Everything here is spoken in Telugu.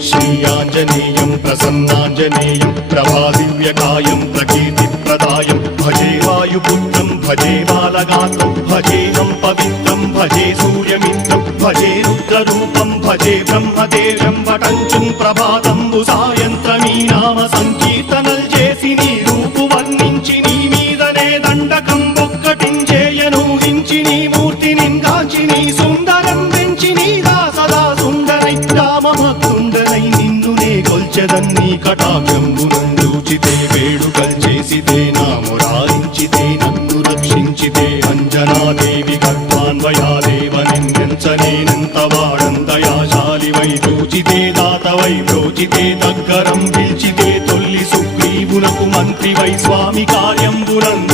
श्रीयाञ्जनेयं प्रसन्नाञ्जनेयं प्रभादिव्यकायं प्रकीर्तिप्रदायं भजे वायुपुत्रं भजे बालगात्रं भजेऽहं पवित्रं भजे सूर्यमित्रं भजे रुद्ररूपं भजे ब्रह्मदेवं वटञ्चुं प्रभाతంబు సాయంత్రమీ నామ సంకీర్తనల్ చేసి నీ రూపు వర్ణించి నీ మీదనే దండకం ఒక్కటించేయను హించి నీ మూర్తిని గాంచి నీ సుందరం పెంచి నీ దాసదా సుందరై రామభక్తుండనై నిన్నునే కొల్చెదన్ని కటాక్షంబునందూచితే వేడుకల్ చేసితే నా మురారించితే నన్ను రక్షించితే అంజనాదేవి గర్భాన్వయాదేవనెంచనేనంత వాడంతయాశాలివై చూచితే దాతవై బ్రోచితే దగ్గరం పిలిచితే తొల్లి సుగ్రీవునకు మంత్రివై స్వామి కార్యంబునందు